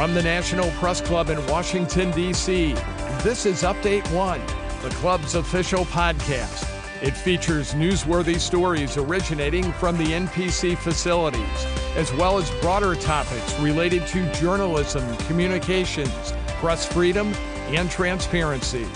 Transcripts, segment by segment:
From the National Press Club in Washington, D.C., this is Update One, the club's official podcast. It features newsworthy stories originating from the NPC facilities, as well as broader topics related to journalism, communications, press freedom, and transparency.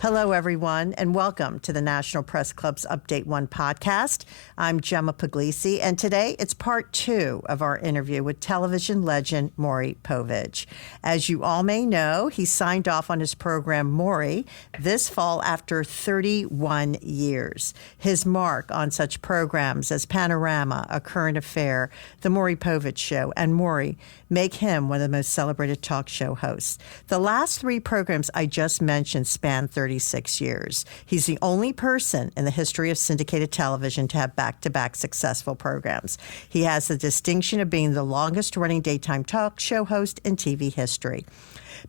Hello, everyone, and welcome to the National Press Club's Update One podcast. I'm Gemma Puglisi, and today it's part 2 of our interview with television legend Maury Povich. As you all may know, he signed off on his program Maury this fall after 31 years. His mark on such programs as Panorama, A Current Affair, The Maury Povich Show, and Maury make him one of the most celebrated talk show hosts. The last 3 programs I just mentioned span 36 years. He's the only person in the history of syndicated television to have back-to-back successful programs. He has the distinction of being the longest-running daytime talk show host in TV history.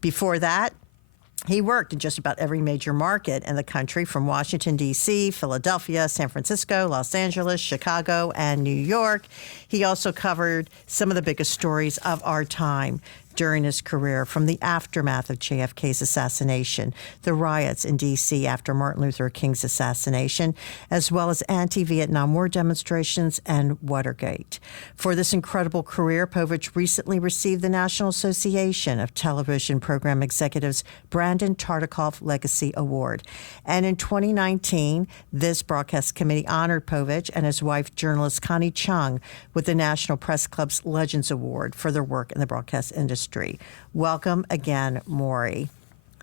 Before that, he worked in just about every major market in the country, from Washington, D.C., Philadelphia, San Francisco, Los Angeles, Chicago, and New York. He also covered some of the biggest stories of our time during his career, from the aftermath of JFK's assassination, the riots in D.C. after Martin Luther King's assassination, as well as anti-Vietnam War demonstrations and Watergate. For this incredible career, Povich recently received the National Association of Television Program Executives Brandon Tartikoff Legacy Award. And in 2019, this broadcast committee honored Povich and his wife, journalist Connie Chung, with the National Press Club's Legends Award for their work in the broadcast industry. Welcome again, Maury.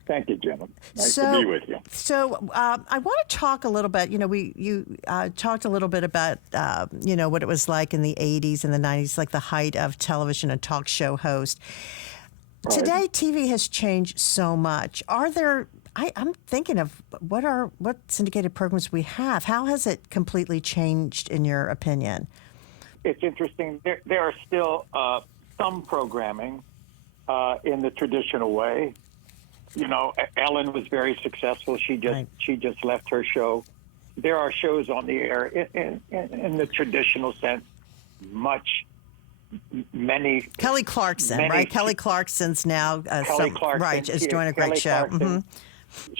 Thank you, Gemma. Nice to be with you. So I want to talk a little bit, you talked a little bit about, what it was like in the 80s and the 90s, like the height of television and talk show host. Right. Today, TV has changed so much. Are there, I'm thinking of what syndicated programs we have. How has it completely changed, in your opinion? It's interesting. There are still some programming in the traditional way. You know, Ellen was very successful. She just left her show. There are shows on the air in the traditional sense. Many Kelly Clarkson, right? Kelly Clarkson's now is doing a great show. Mm-hmm.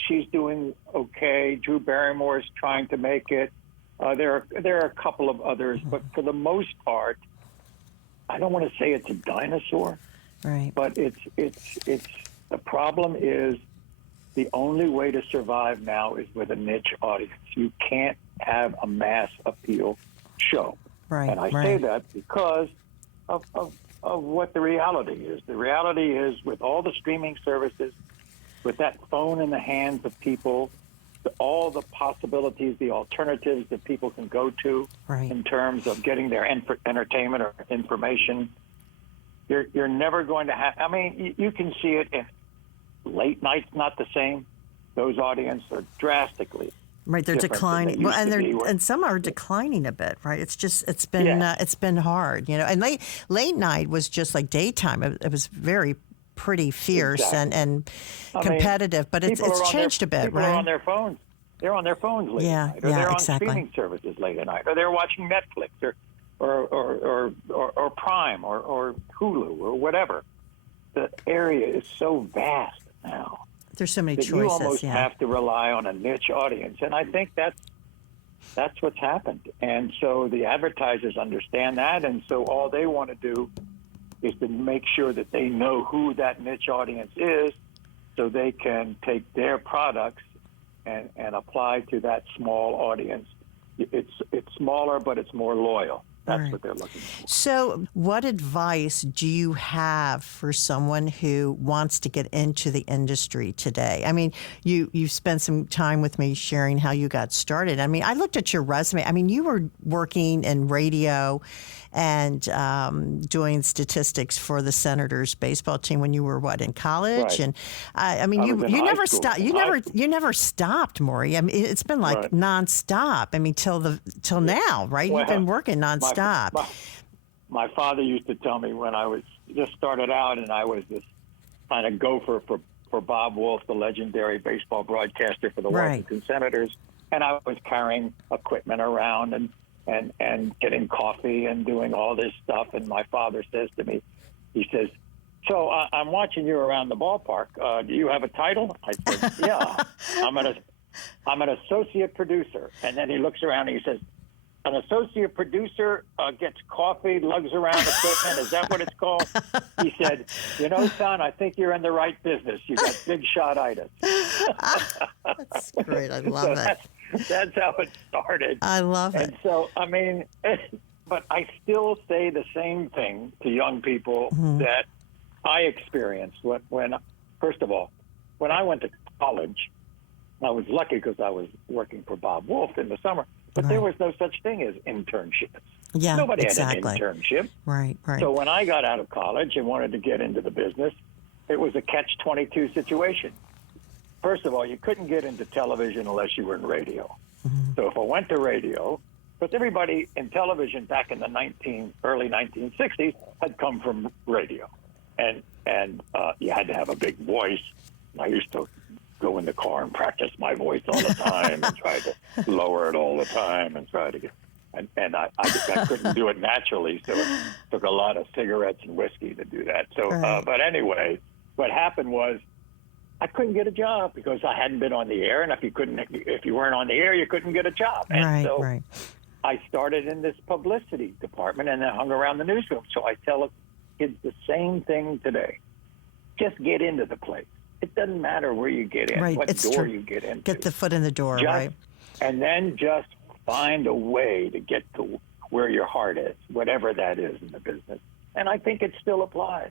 She's doing okay. Drew Barrymore's trying to make it. There are a couple of others, but for the most part, I don't want to say it's a dinosaur. Right. But it's the problem is the only way to survive now is with a niche audience. You can't have a mass appeal show. Right. And I say that because of what the reality is. The reality is, with all the streaming services, with that phone in the hands of people, all the possibilities, the alternatives that people can go to in terms of getting their entertainment or information, you're never going to have. I mean, you can see it in late nights. Not the same. Those audiences are drastically they're declining. Well, and some are declining a bit. Right. It's been hard. And late night was just like daytime. It was pretty fierce and competitive, but it's changed a bit. People are on their phones. They're on their phones late at night, or they're on streaming services late at night, or they're watching Netflix or Prime or Hulu or whatever. The area is so vast now. There's so many that choices. You almost have to rely on a niche audience, and I think that's what's happened. And so the advertisers understand that, and so all they want to do is to make sure that they know who that niche audience is, so they can take their products and apply to that small audience. It's smaller, but it's more loyal. That's what they're looking for. So what advice do you have for someone who wants to get into the industry today? I mean, you spent some time with me sharing how you got started. I mean, I looked at your resume. I mean, you were working in radio and doing statistics for the Senators baseball team when you were in college? Right. And I mean, you never stopped. You never stopped, Maury. I mean, it's been like nonstop. I mean, till now, right? You've been working nonstop. My father used to tell me when I was just started out and I was this kind of gopher for Bob Wolf, the legendary baseball broadcaster for the Washington Senators, and I was carrying equipment around and getting coffee and doing all this stuff. And my father says to me, he says, "So I'm watching you around the ballpark. Do you have a title?" I said, "Yeah, I'm an associate producer." And then he looks around and he says, "An associate producer gets coffee, lugs around equipment. Is that what it's called?" He said, "You know, son, I think you're in the right business. You got big shot-itis." That's great. I love it. That's how it started. I love it. And so, I mean, but I still say the same thing to young people that I experienced when, first of all, when I went to college, I was lucky because I was working for Bob Wolf in the summer, but there was no such thing as internships. Yeah, Nobody exactly. had an internship. Right. So when I got out of college and wanted to get into the business, it was a catch-22 situation. First of all, you couldn't get into television unless you were in radio. So if I went to radio, because everybody in television back in the early 1960s had come from radio, and you had to have a big voice. And I used to go in the car and practice my voice all the time and try to lower it all the time and try to get. And I couldn't do it naturally, so it took a lot of cigarettes and whiskey to do that. So, but anyway, what happened was I couldn't get a job because I hadn't been on the air, and if you weren't on the air, you couldn't get a job. And so I started in this publicity department and then hung around the newsroom. So I tell kids the same thing today: just get into the place. It doesn't matter where you get in, what door you get into. Get the foot in the door, right? And then just find a way to get to where your heart is, whatever that is in the business. And I think it still applies.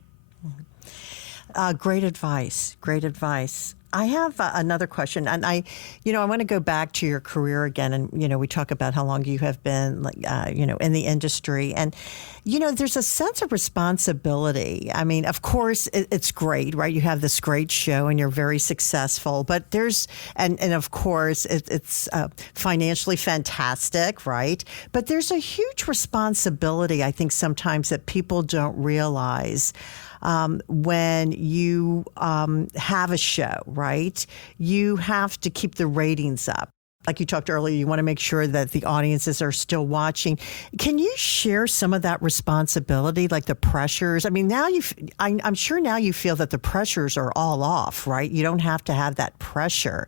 Great advice. Great advice. I have another question, and I want to go back to your career again, and we talk about how long you have been, in the industry, and there's a sense of responsibility. I mean, of course, it's great, right? You have this great show, and you're very successful, but there's, and of course, it's financially fantastic, right? But there's a huge responsibility, I think, sometimes that people don't realize. When you have a show, right, you have to keep the ratings up. Like you talked earlier, you want to make sure that the audiences are still watching. Can you share some of that responsibility, like the pressures? I mean, now I'm sure now you feel that the pressures are all off, right? You don't have to have that pressure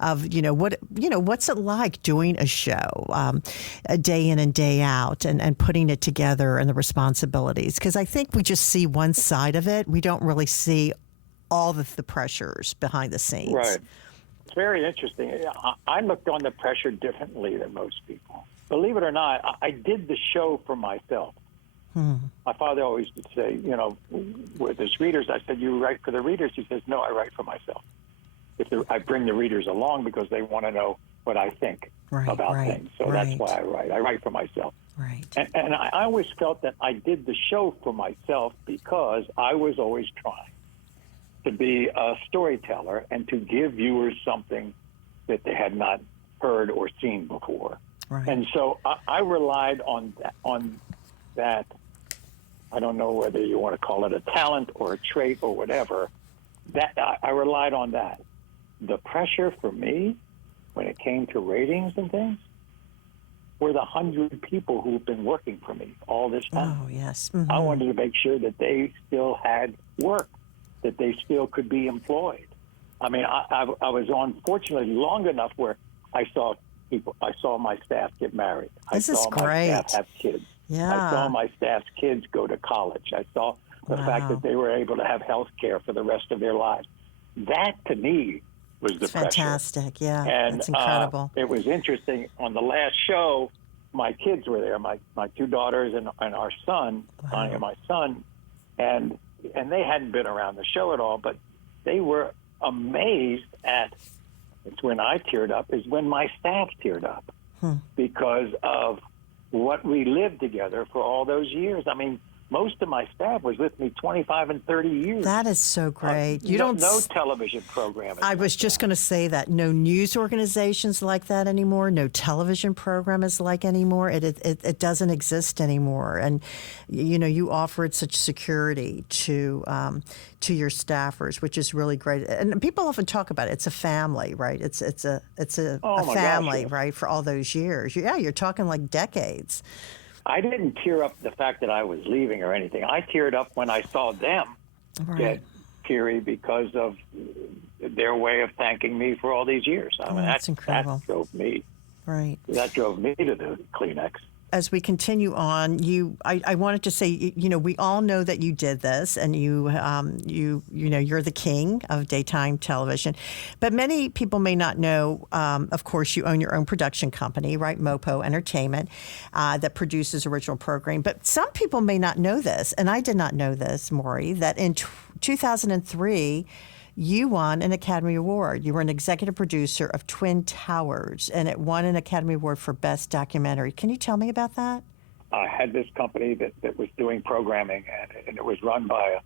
of, what's it like doing a show a day in and day out and putting it together and the responsibilities? Because I think we just see one side of it. We don't really see all the pressures behind the scenes. Right. It's very interesting. I looked on the pressure differently than most people. Believe it or not, I did the show for myself. My father always would say, with his readers, I said, "You write for the readers?" He says, "No, I write for myself. I bring the readers along because they want to know what I think about things. So that's why I write. I write for myself." Right. And I always felt that I did the show for myself because I was always trying to be a storyteller and to give viewers something that they had not heard or seen before. Right. And so I relied on that. I don't know whether you want to call it a talent or a trait or whatever. That I relied on that. The pressure for me, when it came to ratings and things, were the 100 people who've been working for me all this time. Oh, yes. I wanted to make sure that they still had work, that they still could be employed. I mean, I was on, fortunately, long enough where I saw my staff get married. This is I saw my great. staff have kids. Yeah. I saw my staff's kids go to college. I saw the fact that they were able to have health care for the rest of their lives. That, to me, was the pressure. Fantastic, yeah. And that's incredible. It was interesting. On the last show, my kids were there, my two daughters and our son, Bonnie and my son, and they hadn't been around the show at all, but they were amazed at, it's when I teared up, is when my staff teared up because of what we lived together for all those years. I mean, most of my staff was with me 25 and 30 years. That is so great. No television program. I was just going to say that. No news organizations like that anymore. No television program is like anymore. It doesn't exist anymore. And, you offered such security to your staffers, which is really great. And people often talk about it. It's a family, right? It's a family, right, for all those years. Yeah, you're talking like decades. I didn't tear up the fact that I was leaving or anything. I teared up when I saw them get teary because of their way of thanking me for all these years. I mean, that's incredible. That drove me. Right. That drove me to the Kleenex. As we continue on, I wanted to say, we all know that you did this, and you're the king of daytime television. But many people may not know. Of course, you own your own production company, right? Mopo Entertainment, that produces original programming. But some people may not know this, and I did not know this, Maury, that in 2003. You won an Academy Award. You were an executive producer of Twin Towers, and it won an Academy Award for Best Documentary. Can you tell me about that? I had this company that was doing programming, and it was run by a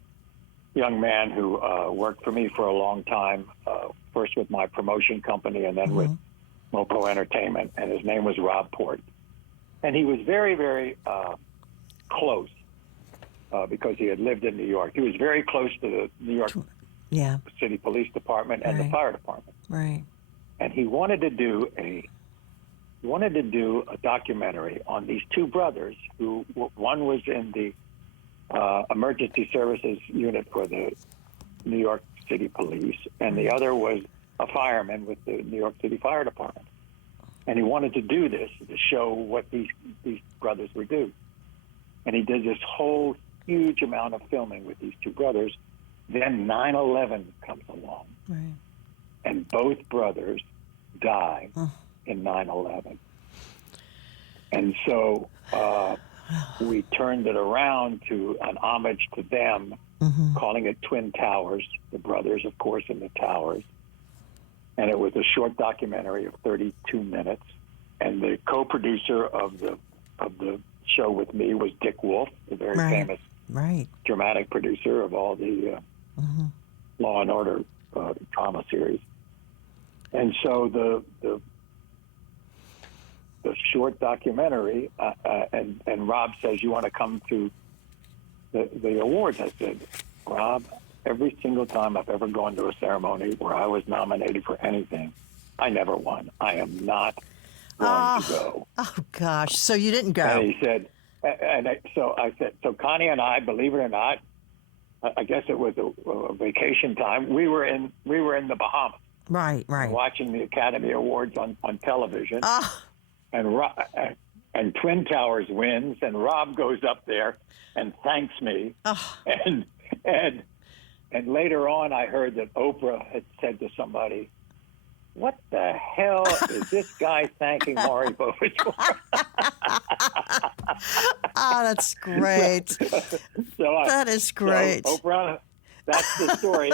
young man who worked for me for a long time, first with my promotion company and then with Mopo Entertainment, and his name was Rob Port. And he was very, very close because he had lived in New York. He was very close to the New York City Police Department and the fire department. Right. And he wanted to do a documentary on these two brothers who one was in the emergency services unit for the New York City Police, and the other was a fireman with the New York City Fire Department. And he wanted to do this to show what these brothers would do. And he did this whole huge amount of filming with these two brothers. Then 9/11 comes along, and both brothers die in 9/11. And so we turned it around to an homage to them, calling it Twin Towers, the brothers, of course, in the towers. And it was a short documentary of 32 minutes. And the co-producer of the show with me was Dick Wolf, the very famous dramatic producer of all the Law and Order drama series. And so the short documentary, and Rob says, "You want to come to the awards?" I said, "Rob, every single time I've ever gone to a ceremony where I was nominated for anything, I never won. I am not going to go." Oh gosh! So you didn't go? And he said, so I said, so Connie and I, believe it or not, I guess it was a vacation time. We were in the Bahamas, right, watching the Academy Awards on television, and Twin Towers wins, and Rob goes up there and thanks me, and later on I heard that Oprah had said to somebody, "What the hell is this guy thanking Maury Povich for?" That's great. That is great. So Oprah, that's the story.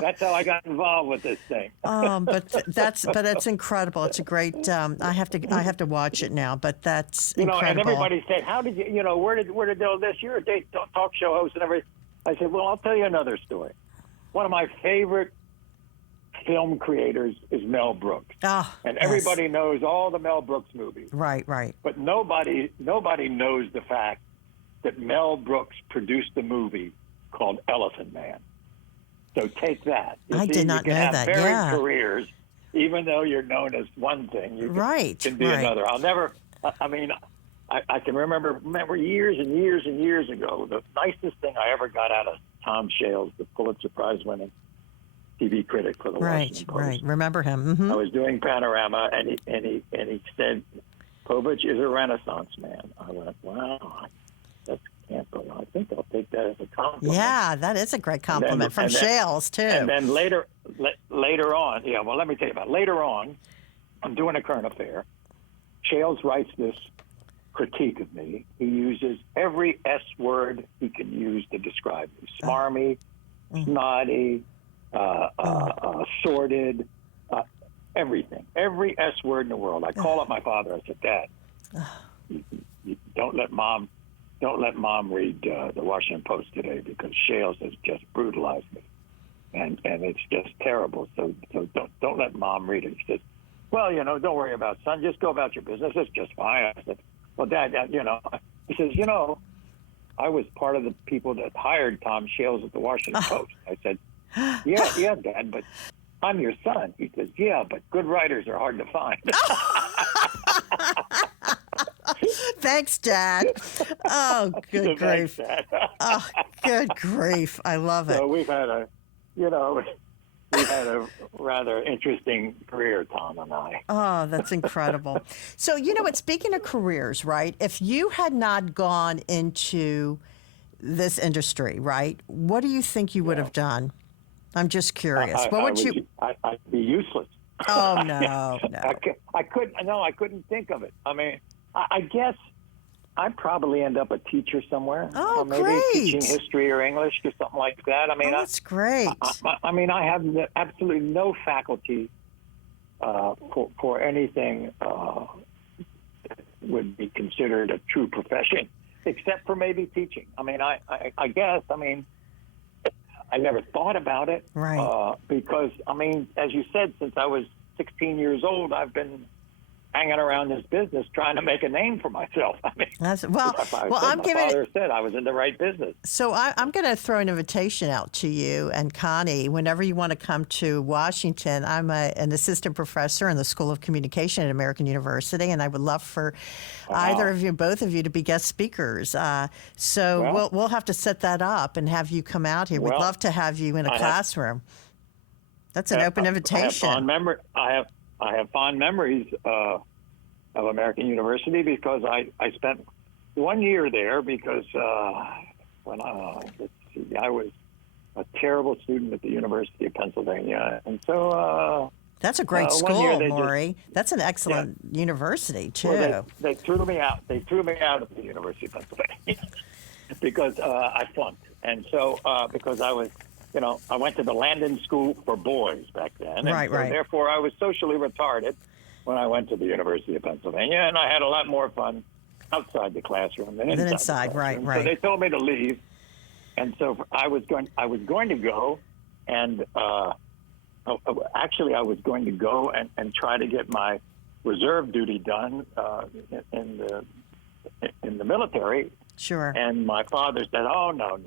That's how I got involved with this thing. But it's incredible. It's a great. I have to watch it now. But that's incredible. And everybody said, "How did you? Where did all this? You're a talk show host and everything." I said, "Well, I'll tell you another story. One of my favorite film creators is Mel Brooks, and everybody knows all the Mel Brooks movies. Right. But nobody knows the fact that Mel Brooks produced a movie called Elephant Man. So take that. I did not know that. You can have varied careers, even though you're known as one thing. You can be another. I'll never. I mean, I can remember years and years and years ago. The nicest thing I ever got out of Tom Shales, the Pulitzer Prize-winning TV critic for the Washington Post. Right. Remember him. I was doing Panorama, and he said, "Povich is a Renaissance man." I went, "Wow, that's can't. I think I'll take that as a compliment." Yeah, that is a great compliment from Shales too. And then later on, well, let me tell you about it. Later on, I'm doing a current affair. Shales writes this critique of me. He uses every S word he can use to describe me: smarmy, snotty, sordid, everything. Every S word in the world. I call up my father. I said, "Dad, you don't let Mom don't let Mom read the Washington Post today because Shales has just brutalized me, and it's just terrible. So don't let Mom read it. She says, well, don't worry about it, son. Just go about your business. It's just fine. I said, well, Dad, he says, I was part of the people that hired Tom Shales at the Washington Post. I said, yeah, Dad, but I'm your son. He says, yeah, but good writers are hard to find. Thanks, Dad. Oh, good grief. Thanks, Dad. Oh, good grief. I love it. So we've had a rather interesting career, Tom and I. Oh, that's incredible. So, what, speaking of careers, right, if you had not gone into this industry, right, what do you think you would have done? I'm just curious. I'd be useless. Oh, no. I couldn't think of it. I mean, I guess I'd probably end up a teacher somewhere. Oh, or maybe great. teaching history or English or something like that. I mean, that's great. I have absolutely no faculty for anything that would be considered a true profession, except for maybe teaching. I mean, I guess, I never thought about it. Right. Because, as you said, since I was 16 years old, I've been hanging around this business trying to make a name for myself. My father said I was in the right business. So I'm going to throw an invitation out to you and Connie. Whenever you want to come to Washington, I'm an assistant professor in the School of Communication at American University, and I would love for either of you, both of you, to be guest speakers. We'll have to set that up and have you come out here. We'd love to have you in a classroom. That's an open invitation. I have fond memories of American University because I spent 1 year there because when I was a terrible student at the University of Pennsylvania, and so that's a great school, Maury. That's an excellent university too. Well, they threw me out. They threw me out of the University of Pennsylvania because I flunked, and so because I was. I went to the Landon School for Boys back then. And therefore, I was socially retarded when I went to the University of Pennsylvania, and I had a lot more fun outside the classroom than inside. Right. So they told me to leave, and so I was going to go, and actually I was going to go and try to get my reserve duty done in the military. Sure. And my father said, "Oh, no,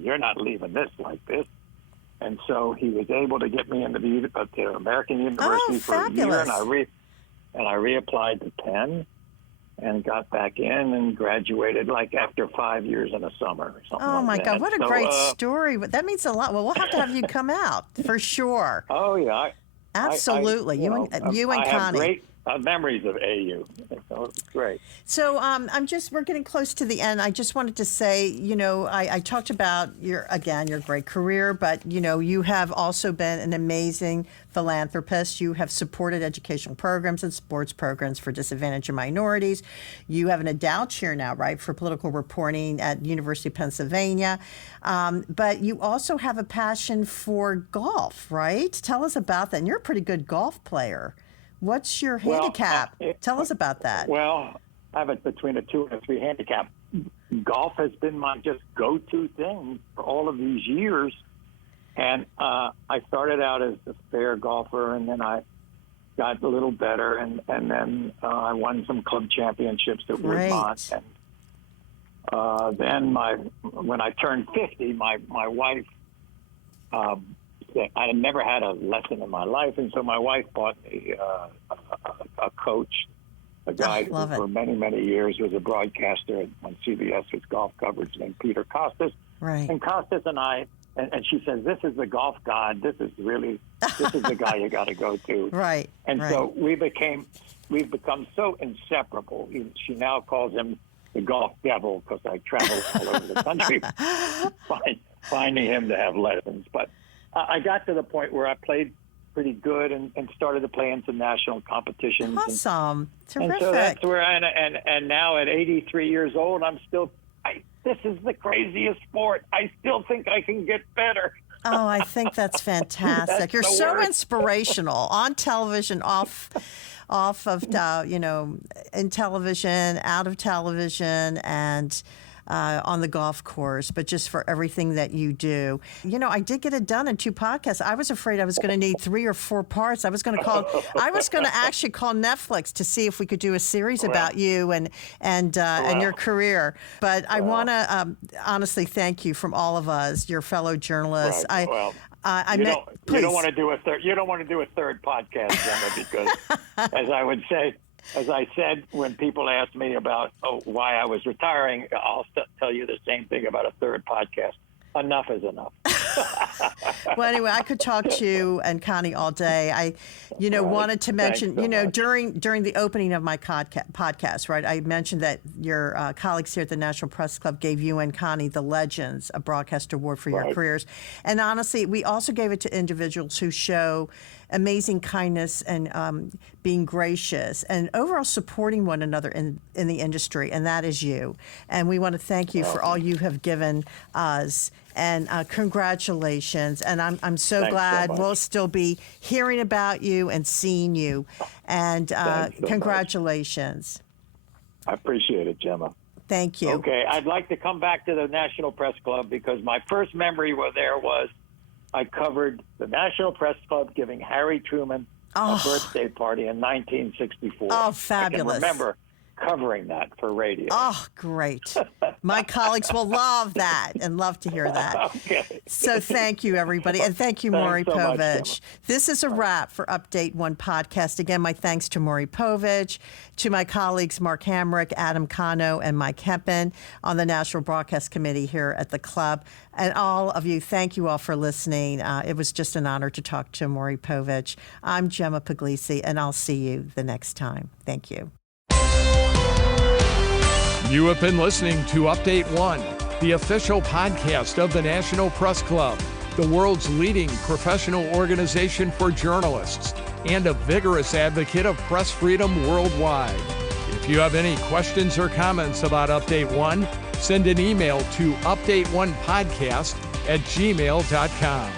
you're not leaving this like this." And so he was able to get me into the American University for a year, and I reapplied to Penn and got back in and graduated like after 5 years in a summer or something. Oh, like my that. God, what a great story. That means a lot. Well, we'll have to have you come out for sure. Oh, yeah. Absolutely. You and Connie. Have great memories of AU. So it's great. So we're getting close to the end. I just wanted to say, I talked about your great career, but, you have also been an amazing philanthropist. You have supported educational programs and sports programs for disadvantaged and minorities. You have an endowed chair now, right, for political reporting at University of Pennsylvania. But you also have a passion for golf, right? Tell us about that. And you're a pretty good golf player. What's your handicap? Tell us about that. Well, I have it between a 2 and a 3 handicap. Golf has been my just go-to thing for all of these years. And I started out as a fair golfer, and then I got a little better, and then I won some club championships at Woodmont. And then when I turned 50, my wife I had never had a lesson in my life, and so my wife bought me a coach, a guy who for many, many years was a broadcaster on CBS's golf coverage named Peter Costas. Right. And Costas and I, and she says, this is the golf god. This is the guy you got to go to. Right. And so we've become so inseparable. She now calls him the golf devil because I travel all over the country finding him to have lessons. But I got to the point where I played pretty good and started to play in some national competitions. Awesome. Terrific. And so that's where and now at 83 years old, I'm still, this is the craziest sport. I still think I can get better. Oh, I think that's fantastic. You're so inspirational on television, off off of, in television, out of television, and on the golf course, but just for everything that you do. I did get it done in 2 podcasts. I was afraid I was going to need 3 or 4 parts. I was going to actually call Netflix to see if we could do a series about you and your career. But I want to honestly thank you from all of us, your fellow journalists. You don't want to do a third. You don't want to do a third podcast, Gemma, because as I said, when people asked me about why I was retiring, I'll tell you the same thing about a third podcast. Enough is enough. Well, anyway, I could talk to you and Connie all day. I, wanted to mention, during the opening of my podcast, right, I mentioned that your colleagues here at the National Press Club gave you and Connie the Legends, a broadcast award for your careers. And honestly, we also gave it to individuals who show amazing kindness and being gracious and overall supporting one another in the industry, and that is you. And we want to thank you for all you have given us. And congratulations. And I'm so glad we'll still be hearing about you and seeing you. And congratulations. I appreciate it, Gemma. Thank you. Okay, I'd like to come back to the National Press Club because my first memory was I covered the National Press Club giving Harry Truman a birthday party in 1964. Oh, fabulous. I can remember covering that for radio. Oh, great. My colleagues will love that and love to hear that. Okay. So thank you, everybody. And thank you, Maury so much, Povich. This is a wrap for Update One podcast. Again, my thanks to Maury Povich, to my colleagues Mark Hamrick, Adam Cano, and Mike Hempen on the National Broadcast Committee here at the club. And all of you, thank you all for listening. It was just an honor to talk to Maury Povich. I'm Gemma Puglisi, and I'll see you the next time. Thank you. You have been listening to Update One, the official podcast of the National Press Club, the world's leading professional organization for journalists and a vigorous advocate of press freedom worldwide. If you have any questions or comments about Update One, send an email to updateonepodcast@gmail.com.